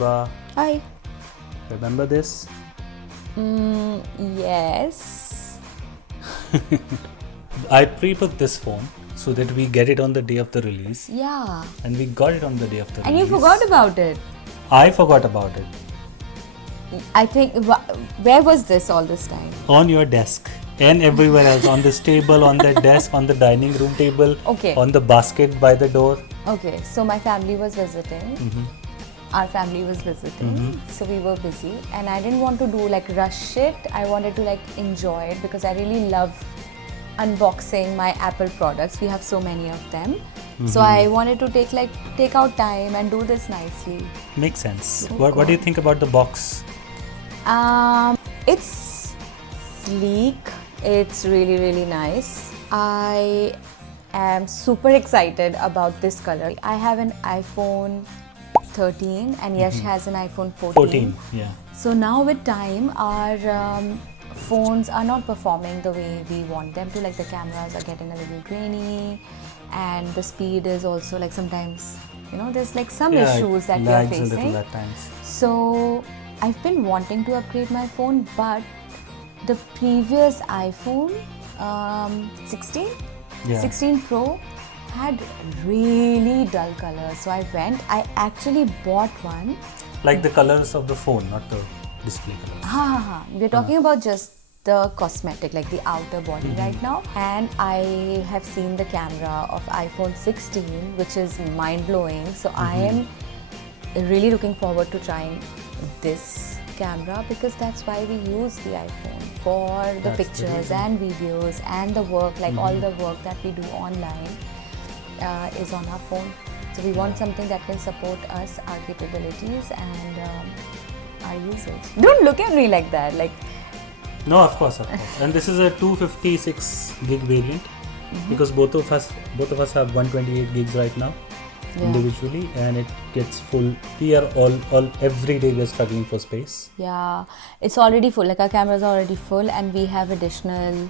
Shubha. Hi. Remember this? Yes. I pre-booked this phone so that we get it on the day of the release. Yeah. And we got it on the day of the And release. you forgot about it. I forgot about it. I think, where was this all this time? On your desk. And everywhere else. On this table, on the desk, on the dining room table. Okay. On the basket by the door. Okay, so my family was visiting. Our family was visiting, so we were busy, and I didn't want to do like rush it. I wanted to like enjoy it because I really love unboxing my Apple products. We have so many of them, so I wanted to take out time and do this nicely. Makes sense. Oh, What do you think about the box? It's sleek. It's really nice. I am super excited about this color. I have an iPhone 13 and Yash has an iPhone 14. Yeah. So now with time, our phones are not performing the way we want them to. Like the cameras are getting a little grainy, and the speed is also like sometimes, there's like some issues that we are lags a facing. little at times. So I've been wanting to upgrade my phone, but the previous iPhone 16 Pro had really dull colors. So I actually bought one. Like the colors of the phone, not the display colors. We're talking about just the cosmetic, like the outer body right now. And I have seen the camera of iPhone 16, which is mind-blowing. So I am really looking forward to trying this camera, because that's why we use the iPhone for the pictures and videos and the work, like all the work that we do online is on our phone. So we want something that can support us, our capabilities and our usage. Don't look at me like that. Like, no, of course. And this is a 256 gig variant, because both of us have 128 gigs right now individually, and it gets full. We are all every day we're struggling for space. Yeah, it's already full. Like our camera is already full, and we have additional.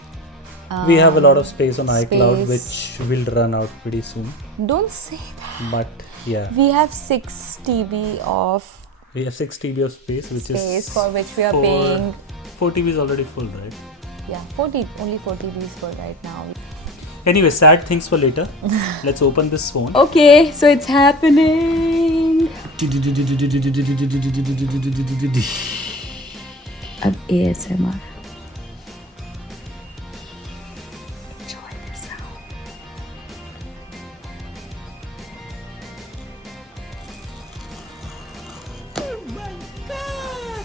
We have a lot of space on iCloud, which will run out pretty soon. Don't say that. But yeah, we have 6 TB of. We have 6 TB of space, which is for which we are paying. 4 TB is already full, right? Yeah, only 4 TB is full right now. Anyway, sad things for later. Let's open this phone. Okay, so it's happening. Ab ASMR. Enjoy the sound. Oh my God!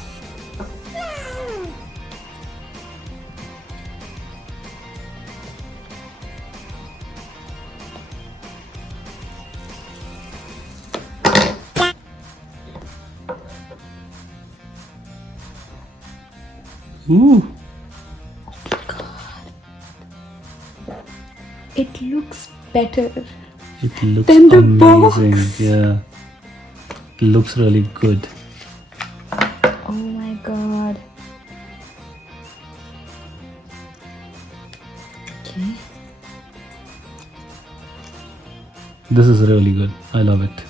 Wow! Ooh. Oh my God. It looks better. It looks than the amazing. box. Yeah. It looks really good. Oh my God. Okay. This is really good. I love it.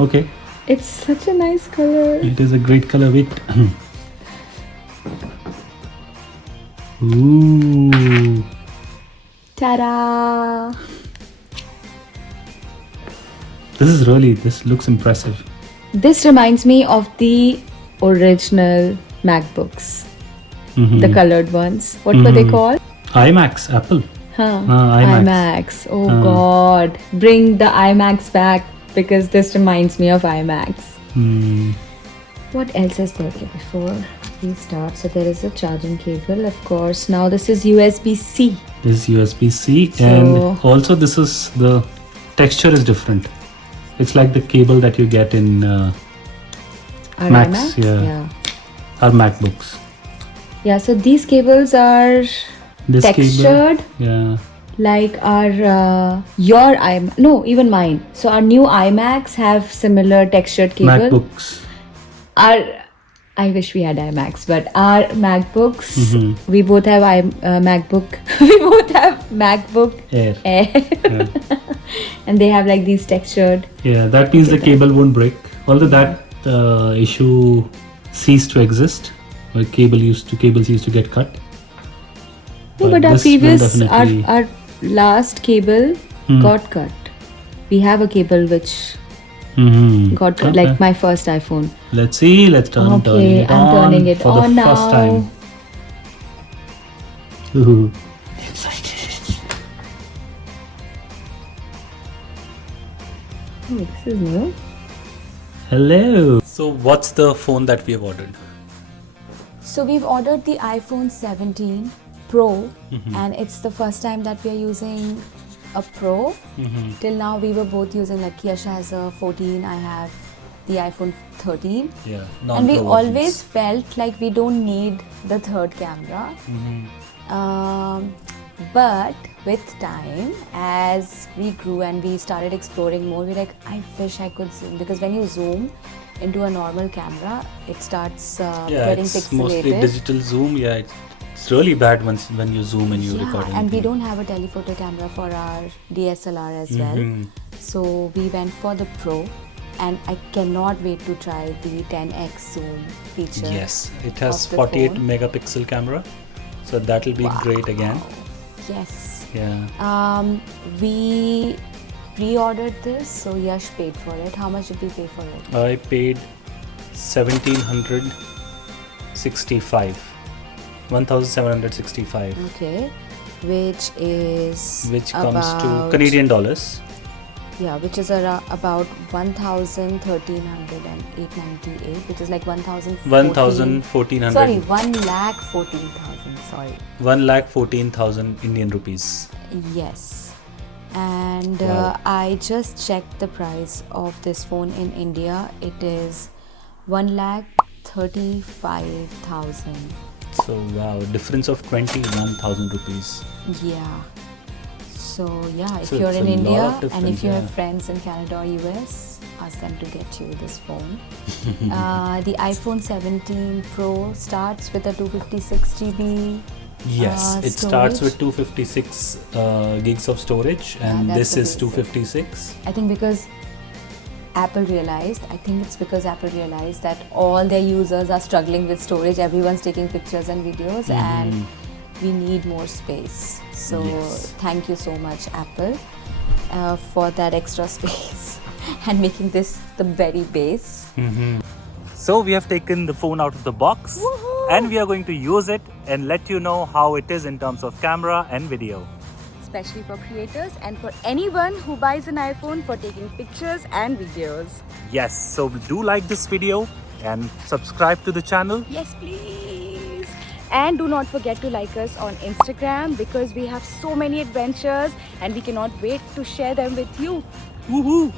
Okay. It's such a nice color. It is a great color. Wait. Ooh. Ta-da! This looks impressive. This reminds me of the original MacBooks. The colored ones. What were they called? iMacs, Apple. iMacs. Oh God. Bring the iMacs back, because this reminds me of iMacs. What else is there before we start? So there is a charging cable, of course. Now this is USB-C. This is USB-C, and also the texture is different. It's like the cable that you get in Macs, or MacBooks. Yeah, so these cables are textured. Like our even mine. So our new iMacs have similar textured cable. MacBooks. I wish we had iMacs, but our MacBooks, we both have MacBook. We both have MacBook Air. And they have like these textured. Yeah, that means the cable won't break. Although that issue ceased to exist, where cables used to get cut. No, but our this will previous, definitely- our last cable got cut. We have a cable which got cut, Okay. like my first iPhone. Let's see. Let's turn Okay, turning it I'm on turning it for on the first now. time. Ooh. Oh, this is new. Hello. So, what's the phone that we have ordered? So we've ordered the iPhone 17 Pro, and it's the first time that we are using a Pro. Till now we were both using, like Yash has a 14, I have the iPhone 13. Yeah. And we non-pro always versions. felt like we don't need the third camera. But with time, as we grew and we started exploring more, we're like, I wish I could zoom, because when you zoom into a normal camera, it starts getting it's mostly pixelated. digital zoom. Yeah, it's really bad when you zoom and you record anything. And we don't have a telephoto camera for our DSLR as well. So we went for the Pro, and I cannot wait to try the 10x zoom feature. Yes, it has of the 48 phone. megapixel camera, so that will be great again. Yes. Yeah. We pre-ordered this, so Yash paid for it. How much did we pay for it? I paid 1765. Okay, which is Which comes to about- Canadian dollars. Yeah, which is about 1,1308.98, which is like 1,1400. Sorry, 1,14,000. Sorry. 1,14,000 Indian rupees. Yes. And Wow. I just checked the price of this phone in India. It is 1,35,000. So wow, difference of 21,000 rupees. Yeah. So yeah, if So you're it's in a lot India of and difference, if you have yeah. friends in Canada or US, ask them to get you this phone. The iPhone 17 Pro starts with a 256 GB. Yes, it starts storage. with 256 gigs of storage, Yeah, and that's this the is basic. 256. I think because Apple realized that all their users are struggling with storage. Everyone's taking pictures and videos, and we need more space. So Yes. thank you so much, Apple, for that extra space and making this the very base. So we have taken the phone out of the box, and we are going to use it and let you know how it is in terms of camera and video. Especially for creators and for anyone who buys an iPhone for taking pictures and videos. Yes, so do like this video and subscribe to the channel. Yes, please. And do not forget to like us on Instagram, because we have so many adventures and we cannot wait to share them with you. Woohoo!